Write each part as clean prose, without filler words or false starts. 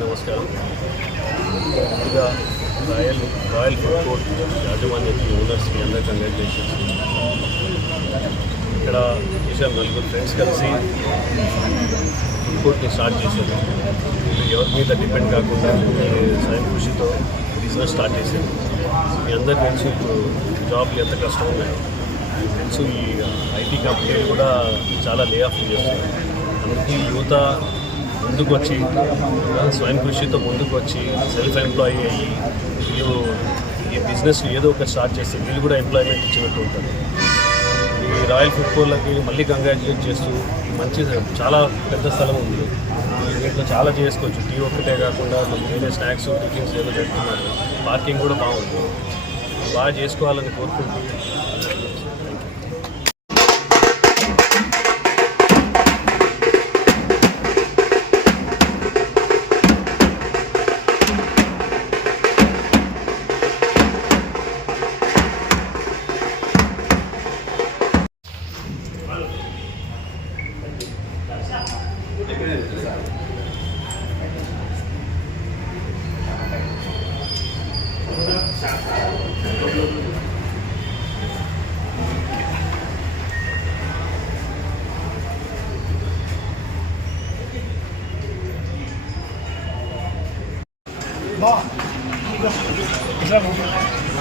నమస్కారం. ముందుగా royal food court యాజమాన్యానికి, ఓనర్స్కి అందరికీ కంగ్రాచులేషన్స్. ఇక్కడ చేశారు, నలుగురు ఫ్రెండ్స్ కలిసి ఫుడ్ కోర్ట్ని స్టార్ట్ చేశారు. ఎవరి మీద డిపెండ్ కాకుండా స్వయం కృషితో బిజినెస్ స్టార్ట్ చేశారు. మీ అందరికీ తెలుసు ఇప్పుడు జాబ్లు ఎంత కష్టం ఉన్నాయో తెలుసు. ఈ ఐటీ కంపెనీలు కూడా చాలా లే ఆఫ్ చేస్తున్నారు. అందుకే యువత ముందుకు వచ్చి స్వయం కృషితో ముందుకు వచ్చి సెల్ఫ్ ఎంప్లాయీ అయ్యి వీళ్ళు ఈ బిజినెస్ ఏదో ఒకటి స్టార్ట్ చేస్తే వీళ్ళు కూడా ఎంప్లాయ్మెంట్ ఇచ్చినట్టు ఉంటుంది. ఈ రాయల్ ఫుడ్ కోర్ట్లకి మళ్ళీ కంగ్రాచులేట్ చేస్తూ, మంచి చాలా పెద్ద స్థలం ఉంది, దీంట్లో చాలా చేసుకోవచ్చు. టీ ఒక్కటే కాకుండా వేరే స్నాక్స్, టిఫిన్స్ ఏదో పెడుతున్నారు. పార్కింగ్ కూడా బాగుంది, బాగా చేసుకోవాలని కోరుకుంటూ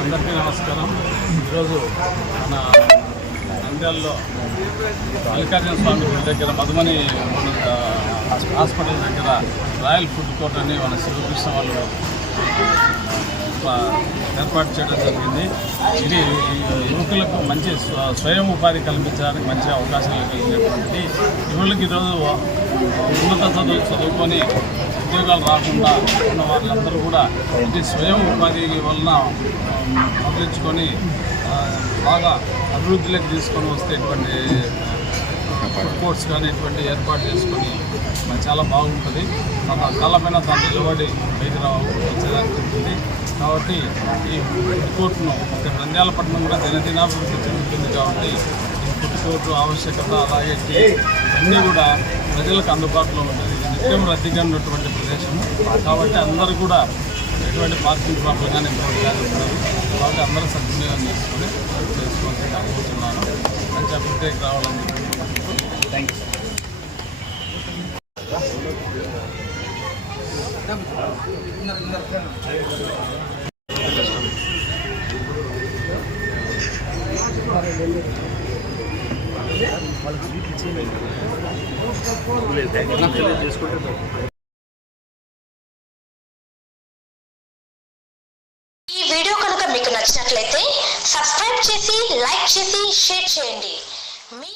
అందరికీ నమస్కారం. ఈరోజు మన నంద్యాలలో మల్లికార్జున స్వామి గుడి దగ్గర మధుమని హాస్పిటల్ దగ్గర రాయల్ ఫుడ్ కోర్ట్ అని మన శివకృష్ణ వాళ్ళు ఏర్పాటు చేయడం జరిగింది. ఇది యువకులకు మంచి స్వయం ఉపాధి కల్పించడానికి మంచి అవకాశాలు కలిగినటువంటిది. యువకులకు ఈరోజు ఉన్నత చదువుకొని ఉద్యోగాలు రాకుండా ఉన్న వాళ్ళందరూ కూడా ఇది స్వయం ఉపాధి వలన మొదలుచుకొని బాగా అభివృద్ధిలోకి తీసుకొని వస్తేటువంటి కోర్ట్స్ కానీ ఇటువంటి ఏర్పాటు చేసుకొని చాలా బాగుంటుంది. మన కాళ్ళపైన దాన్ని నిలబడి బయట వచ్చేదానికి ఉంటుంది. కాబట్టి ఈ ఫుడ్ కోర్టును నంద్యాలపట్నం కూడా దినదినాభివృద్ధి చెందుతుంది. కాబట్టి ఈ ఫుడ్ కోర్టు ఆవశ్యకత, అలాగే అన్నీ కూడా ప్రజలకు అందుబాటులో ఉంటుంది. ఇది నిత్యం రద్దీగా ఉన్నటువంటి ప్రదేశం కాబట్టి అందరూ కూడా ఎటువంటి పార్కింగ్ ప్రాబ్లం కానీ ఇబ్బంది ఉండదు. కాబట్టి అందరూ సద్వినియోగం చేసుకోవాల్సి అనుకుంటున్నాను. మంచి అభివృద్ధికి రావాలని చెప్తున్నాను. Thank you. ఈ వీడియో కనుక మీకు నచ్చినట్లయితే సబ్స్క్రైబ్ చేసి, లైక్ చేసి, షేర్ చేయండి. మీ